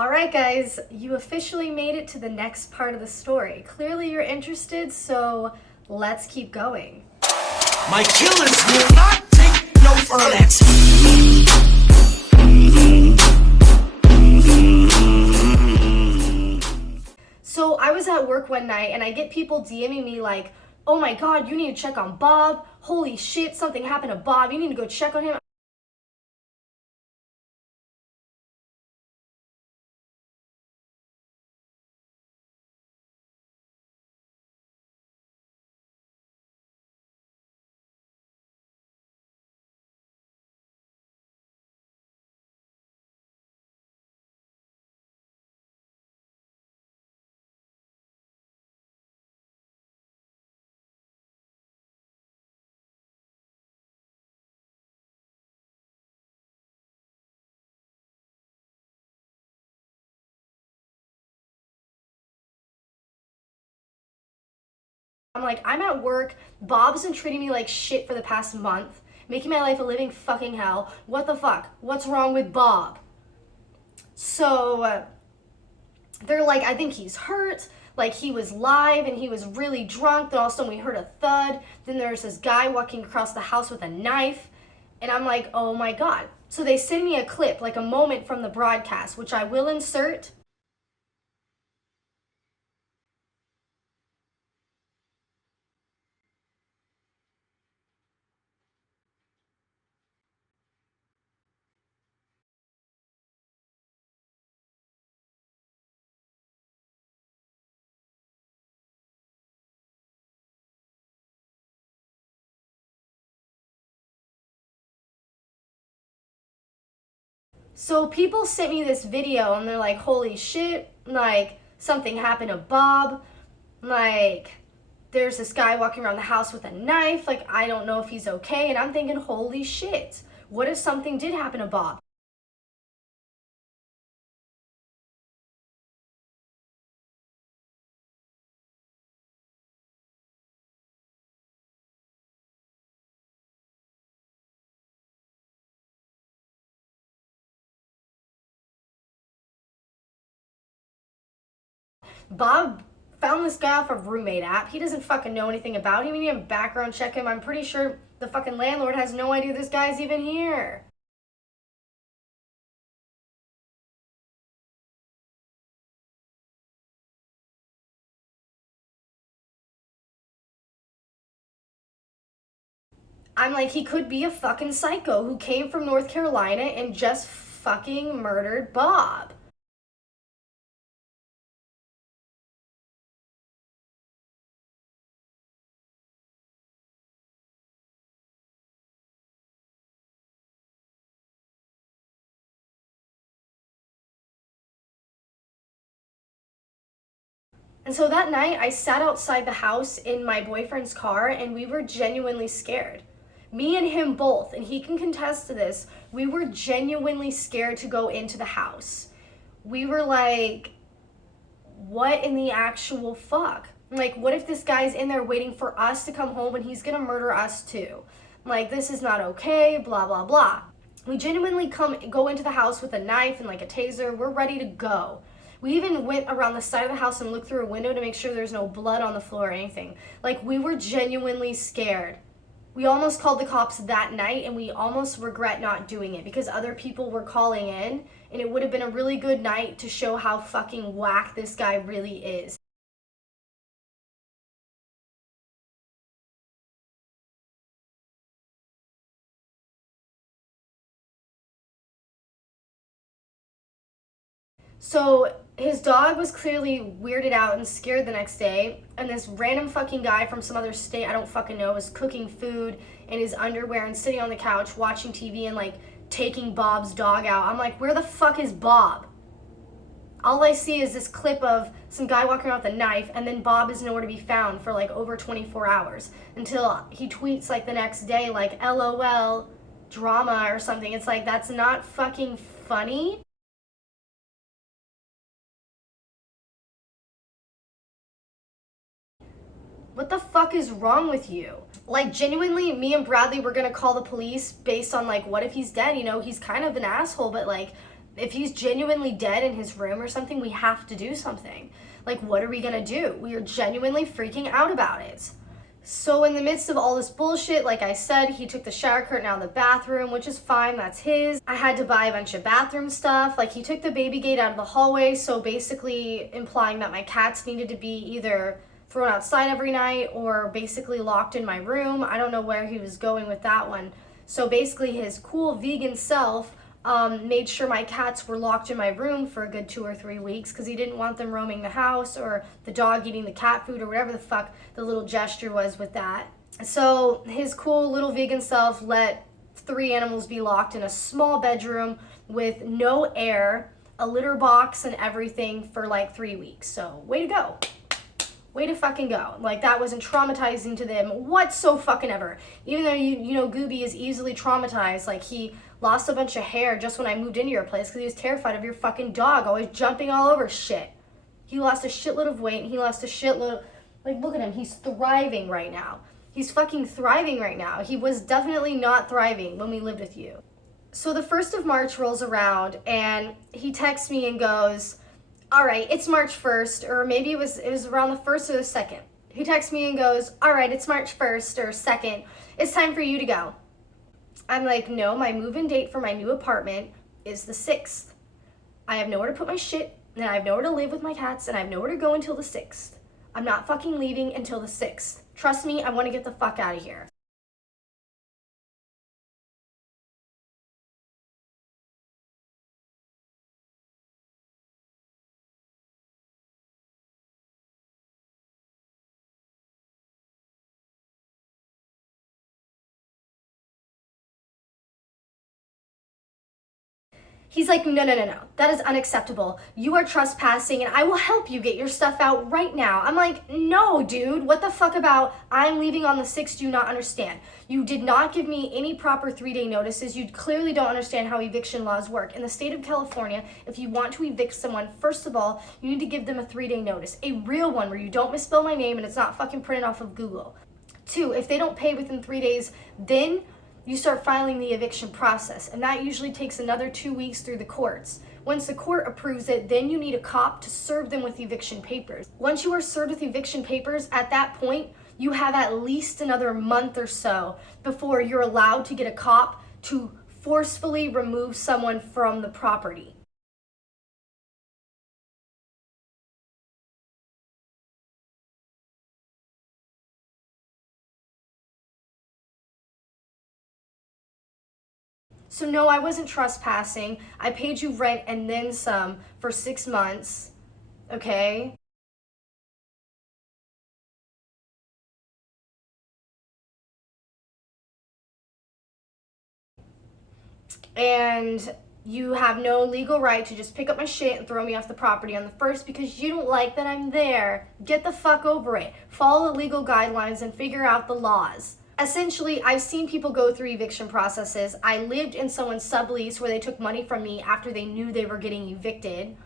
Alright guys, you officially made it to the next part of the story. Clearly you're interested, so let's keep going. My killers will not take no for that. So I was at work one night and I get people DMing me like, oh my god, you need to check on Bob. Holy shit, something happened to Bob. You need to go check on him. I'm like, I'm at work. Bob's been treating me like shit for the past month, making my life a living fucking hell. What the fuck? What's wrong with Bob? So they're like, I think he's hurt. Like, he was live and he was really drunk. Then all of a sudden we heard a thud. Then there's this guy walking across the house with a knife. And I'm like, oh my god. So they send me a clip, like a moment from the broadcast, which I will insert. So people sent me this video and they're like, holy shit, like something happened to Bob. Like, there's this guy walking around the house with a knife. Like, I don't know if he's okay. And I'm thinking, holy shit, what if something did happen to Bob? Bob found this guy off a roommate app. He doesn't fucking know anything about him. We need to background check him. I'm pretty sure the fucking landlord has no idea this guy's even here. I'm like, he could be a fucking psycho who came from North Carolina and just fucking murdered Bob. And so that night, I sat outside the house in my boyfriend's car and we were genuinely scared. Me and him both, and he can contest to this, we were genuinely scared to go into the house. We were like, what in the actual fuck? Like, what if this guy's in there waiting for us to come home and he's gonna murder us too? Like, this is not okay, blah, blah, blah. We genuinely go into the house with a knife and like a taser. We're ready to go. We even went around the side of the house and looked through a window to make sure there's no blood on the floor or anything. Like, we were genuinely scared. We almost called the cops that night and we almost regret not doing it because other people were calling in and it would have been a really good night to show how fucking whack this guy really is. So his dog was clearly weirded out and scared the next day, and this random fucking guy from some other state I don't fucking know was cooking food in his underwear and sitting on the couch watching TV and like taking Bob's dog out. I'm like, where the fuck is Bob? All I see is this clip of some guy walking around with a knife, and then Bob is nowhere to be found for like over 24 hours until he tweets like the next day like LOL drama or something. It's like, that's not fucking funny. What the fuck is wrong with you? Like, genuinely, me and Bradley were gonna call the police based on like, what if he's dead? You know, he's kind of an asshole, but like, If he's genuinely dead in his room or something, we have to do something. Like, what are we gonna do? We are genuinely freaking out about it. So in the midst of all this bullshit, like I said, he took the shower curtain out of the bathroom, which is fine, that's his. I had to buy a bunch of bathroom stuff. Like, he took the baby gate out of the hallway, so basically implying that my cats needed to be either thrown outside every night or basically locked in my room. I don't know where he was going with that one. So basically his cool vegan self made sure my cats were locked in my room for a good 2 or 3 weeks because he didn't want them roaming the house or the dog eating the cat food or whatever the fuck the little gesture was with that. So his cool little vegan self let 3 animals be locked in a small bedroom with no air, a litter box and everything for like 3 weeks. So way to go. Way to fucking go. Like, that wasn't traumatizing to them whatsoever. Even though, you know, Gooby is easily traumatized. Like, he lost a bunch of hair just when I moved into your place because he was terrified of your fucking dog always jumping all over shit. He lost a shitload of weight and he lost a shitload. Like, look at him. He's thriving right now. He's fucking thriving right now. He was definitely not thriving when we lived with you. So the 1st of March rolls around and he texts me and goes, all right, it's March 1st, or maybe it was around the 1st or the 2nd. He texts me and goes, all right, it's March 1st or 2nd. It's time for you to go. I'm like, no, my move-in date for my new apartment is the 6th. I have nowhere to put my shit, and I have nowhere to live with my cats, and I have nowhere to go until the 6th. I'm not fucking leaving until the 6th. Trust me, I want to get the fuck out of here. He's like, no, that is unacceptable. You are trespassing and I will help you get your stuff out right now. I'm like, no, dude, what the fuck about I'm leaving on the 6th, do you not understand? You did not give me any proper 3-day notices. You clearly don't understand how eviction laws work. In the state of California, if you want to evict someone, first of all, you need to give them a 3-day notice. A real one where you don't misspell my name and it's not fucking printed off of Google. 2, if they don't pay within 3 days, then you start filing the eviction process, and that usually takes another 2 weeks through the courts. Once the court approves it, then you need a cop to serve them with eviction papers. Once you are served with eviction papers, at that point, you have at least another month or so before you're allowed to get a cop to forcefully remove someone from the property. So no, I wasn't trespassing. I paid you rent and then some for 6 months, okay? And you have no legal right to just pick up my shit and throw me off the property on the 1st because you don't like that I'm there. Get the fuck over it. Follow the legal guidelines and figure out the laws. Essentially, I've seen people go through eviction processes. I lived in someone's sublease where they took money from me after they knew they were getting evicted.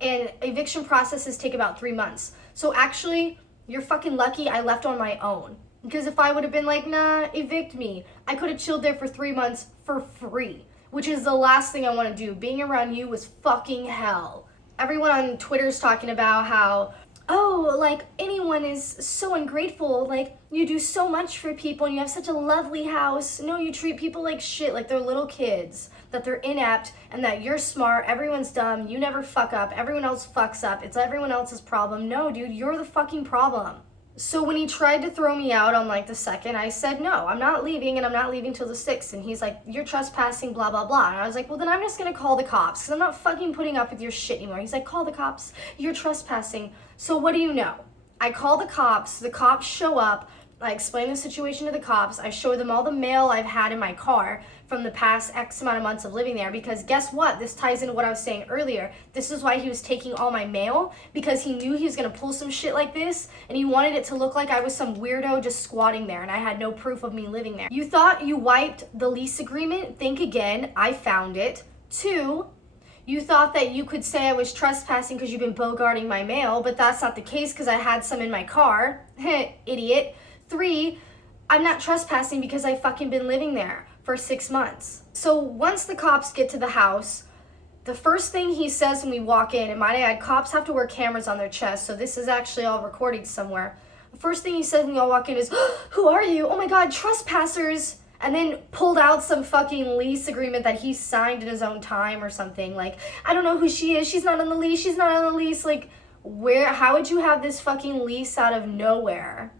And eviction processes take about 3 months. So actually, you're fucking lucky I left on my own. Because if I would have been like, nah, evict me, I could have chilled there for 3 months for free, which is the last thing I want to do. Being around you was fucking hell. Everyone on Twitter's talking about how, oh, like, anyone is so ungrateful. Like, you do so much for people and you have such a lovely house. No, you treat people like shit, like they're little kids, that they're inept and that you're smart, everyone's dumb, you never fuck up, everyone else fucks up, it's everyone else's problem. No, dude, you're the fucking problem. So when he tried to throw me out on like the 2nd, I said, no, I'm not leaving and I'm not leaving till the 6th. And he's like, you're trespassing, blah, blah, blah. And I was like, well, then I'm just gonna call the cops because I'm not fucking putting up with your shit anymore. He's like, call the cops, you're trespassing. So what do you know? I call the cops show up, I explain the situation to the cops, I show them all the mail I've had in my car from the past X amount of months of living there, because guess what? This ties into what I was saying earlier. This is why he was taking all my mail, because he knew he was gonna pull some shit like this, and he wanted it to look like I was some weirdo just squatting there, and I had no proof of me living there. You thought you wiped the lease agreement? Think again, I found it. 2, you thought that you could say I was trespassing because you've been bogarting my mail, but that's not the case because I had some in my car. Idiot. 3, I'm not trespassing because I fucking been living there for 6 months. So once the cops get to the house, The first thing he says when we walk in, and might I add, cops have to wear cameras on their chest, so this is actually all recorded somewhere. The first thing he says when we all walk in is, "Who are you? Oh my god, trespassers!" And then pulled out some fucking lease agreement that he signed in his own time or something. Like, I don't know who she is. She's not on the lease. She's not on the lease. Like, how would you have this fucking lease out of nowhere?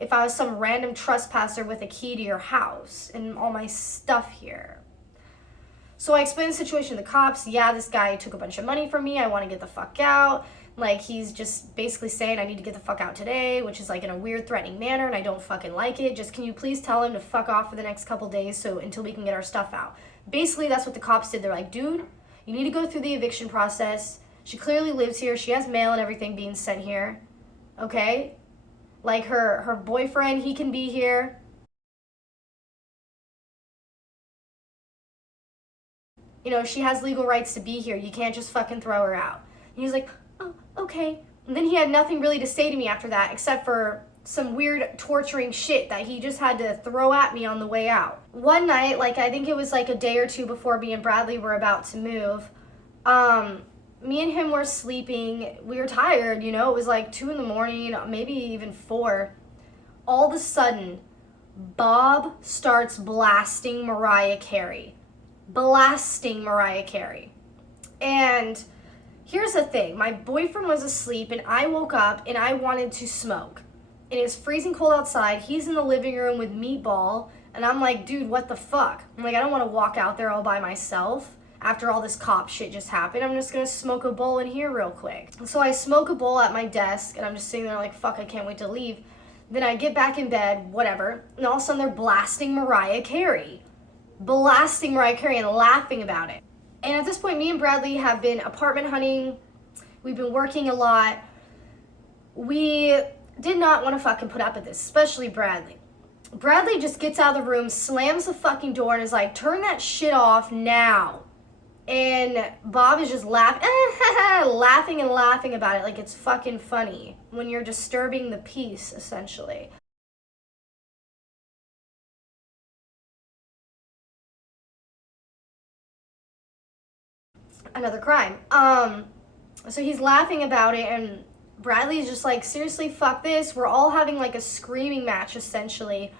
If I was some random trespasser with a key to your house and all my stuff here. So I explained the situation to the cops. Yeah, this guy took a bunch of money from me. I want to get the fuck out. Like, he's just basically saying I need to get the fuck out today, which is like in a weird, threatening manner, and I don't fucking like it. Just can you please tell him to fuck off for the next couple days until we can get our stuff out? Basically, that's what the cops did. They're like, dude, you need to go through the eviction process. She clearly lives here. She has mail and everything being sent here. Okay? Like, her boyfriend, he can be here. You know, she has legal rights to be here. You can't just fucking throw her out. And he was like, oh, okay. And then he had nothing really to say to me after that, except for some weird torturing shit that he just had to throw at me on the way out. One night, like, I think it was like a day or two before me and Bradley were about to move, me and him were sleeping. We were tired, you know. It was like 2 a.m, maybe even 4. All of a sudden, Bob starts blasting Mariah Carey. And here's the thing. My boyfriend was asleep, and I woke up, and I wanted to smoke. And it's freezing cold outside. He's in the living room with Meatball, and I'm like, dude, what the fuck? I'm like, I don't want to walk out there all by myself after all this cop shit just happened. I'm just gonna smoke a bowl in here real quick. So I smoke a bowl at my desk, and I'm just sitting there like, fuck, I can't wait to leave. Then I get back in bed, whatever, and all of a sudden they're blasting Mariah Carey and laughing about it. And at this point, me and Bradley have been apartment hunting. We've been working a lot. We did not want to fucking put up with this, especially Bradley. Bradley just gets out of the room, slams the fucking door, and is like, turn that shit off now. And Bob is just laughing and laughing about it like it's fucking funny when you're disturbing the peace, essentially. Another crime. So he's laughing about it, and Bradley's just like, seriously, fuck this. We're all having like a screaming match, essentially.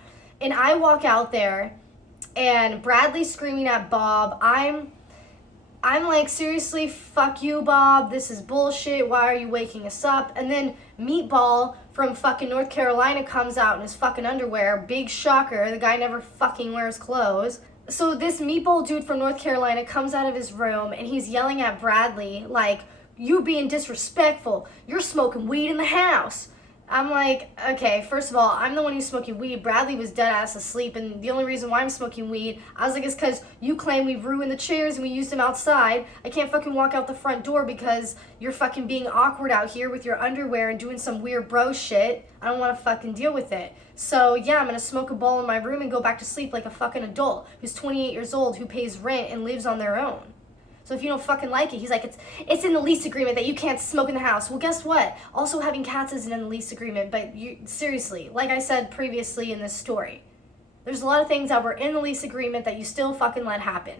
And I walk out there, and Bradley's screaming at Bob. I'm like, seriously, fuck you, Bob. This is bullshit. Why are you waking us up? And then Meatball from fucking North Carolina comes out in his fucking underwear. Big shocker. The guy never fucking wears clothes. So this Meatball dude from North Carolina comes out of his room, and he's yelling at Bradley, like, you being disrespectful. You're smoking weed in the house. I'm like, okay, first of all, I'm the one who's smoking weed. Bradley was dead ass asleep, and the only reason why I'm smoking weed, I was like, it's because you claim we ruined the chairs and we used them outside. I can't fucking walk out the front door because you're fucking being awkward out here with your underwear and doing some weird bro shit. I don't want to fucking deal with it. So yeah, I'm gonna smoke a bowl in my room and go back to sleep like a fucking adult who's 28 years old, who pays rent and lives on their own. So if you don't fucking like it, he's like, it's in the lease agreement that you can't smoke in the house. Well, guess what? Also having cats isn't in the lease agreement, but seriously, like I said previously in this story, there's a lot of things that were in the lease agreement that you still fucking let happen.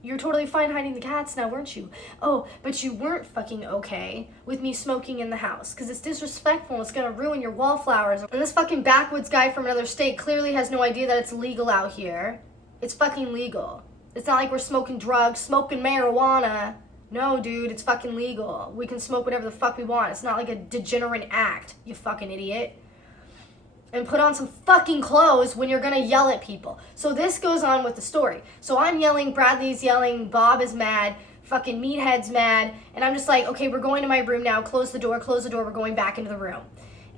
You're totally fine hiding the cats now, weren't you? Oh, but you weren't fucking okay with me smoking in the house, because it's disrespectful and it's gonna ruin your wallflowers. And this fucking backwoods guy from another state clearly has no idea that it's legal out here. It's fucking legal. It's not like we're smoking drugs, smoking marijuana. No, dude, it's fucking legal. We can smoke whatever the fuck we want. It's not like a degenerate act, you fucking idiot. And put on some fucking clothes when you're gonna yell at people. So this goes on with the story. So I'm yelling, Bradley's yelling, Bob is mad, fucking Meathead's mad, and I'm just like, okay, we're going to my room now, close the door, we're going back into the room.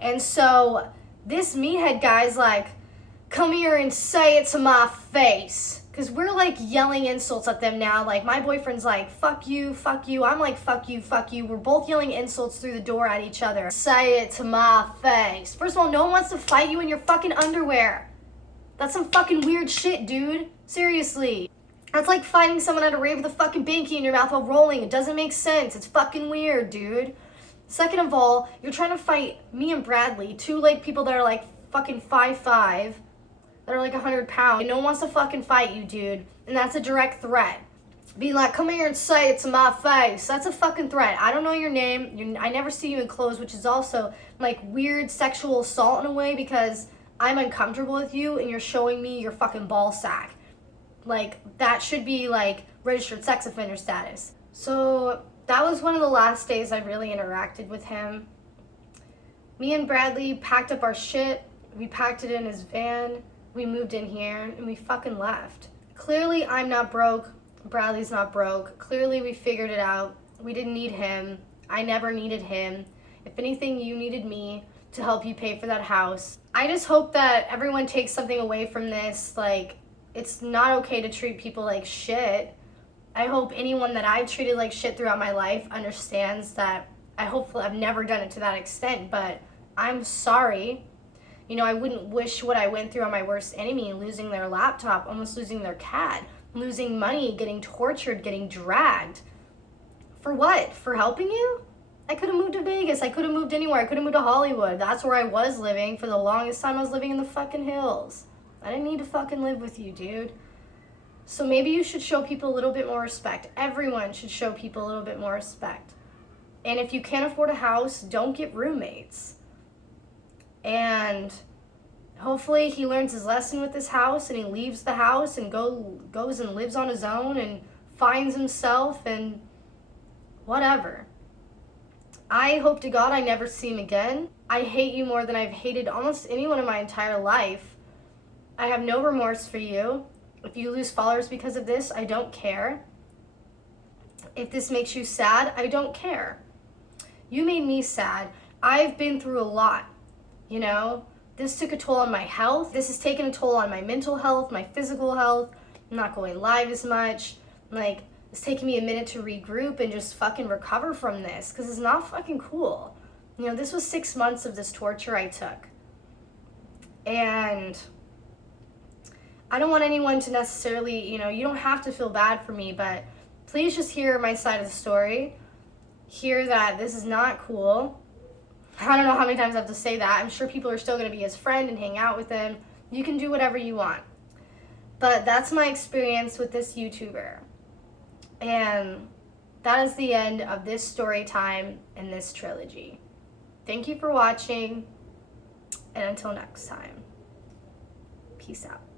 And so this Meathead guy's like, come here and say it to my face. Because we're like yelling insults at them now. Like, my boyfriend's like, fuck you, fuck you. I'm like, fuck you, fuck you. We're both yelling insults through the door at each other. Say it to my face. First of all, no one wants to fight you in your fucking underwear. That's some fucking weird shit, dude. Seriously. That's like fighting someone at a rave with a fucking binky in your mouth while rolling. It doesn't make sense. It's fucking weird, dude. Second of all, you're trying to fight me and Bradley, two like people that are like fucking 5'5", that are like 100 pounds. And no one wants to fucking fight you, dude. And that's a direct threat. being like, come here and say it to my face. That's a fucking threat. I don't know your name. I never see you in clothes, which is also like weird sexual assault in a way because I'm uncomfortable with you and you're showing me your fucking ball sack. Like, that should be like registered sex offender status. So that was one of the last days I really interacted with him. Me and Bradley packed up our shit. We packed it in his van. We moved in here and we fucking left. Clearly, I'm not broke. Bradley's not broke. Clearly, we figured it out. We didn't need him. I never needed him. If anything, you needed me to help you pay for that house. I just hope that everyone takes something away from this. Like, it's not okay to treat people like shit. I hope anyone that I've treated like shit throughout my life understands that. I've never done it to that extent, but I'm sorry. You know, I wouldn't wish what I went through on my worst enemy, losing their laptop, almost losing their cat, losing money, getting tortured, getting dragged. For what? For helping you? I could have moved to Vegas. I could have moved anywhere. I could have moved to Hollywood. That's where I was living for the longest time. I was living in the fucking hills. I didn't need to fucking live with you, dude. So maybe you should show people a little bit more respect. Everyone should show people a little bit more respect. And if you can't afford a house, don't get roommates. And hopefully he learns his lesson with this house and he leaves the house and goes and lives on his own and finds himself and whatever. I hope to God I never see him again. I hate you more than I've hated almost anyone in my entire life. I have no remorse for you. If you lose followers because of this, I don't care. If this makes you sad, I don't care. You made me sad. I've been through a lot, you know? This took a toll on my health. This has taken a toll on my mental health, my physical health. I'm not going live as much. Like, it's taking me a minute to regroup and just fucking recover from this because it's not fucking cool. You know, this was 6 months of this torture I took. And I don't want anyone to necessarily, you know, you don't have to feel bad for me, but please just hear my side of the story. Hear that this is not cool. I don't know how many times I have to say that. I'm sure people are still going to be his friend and hang out with him. You can do whatever you want. But that's my experience with this YouTuber. And that is the end of this story time in this trilogy. Thank you for watching. And until next time, peace out.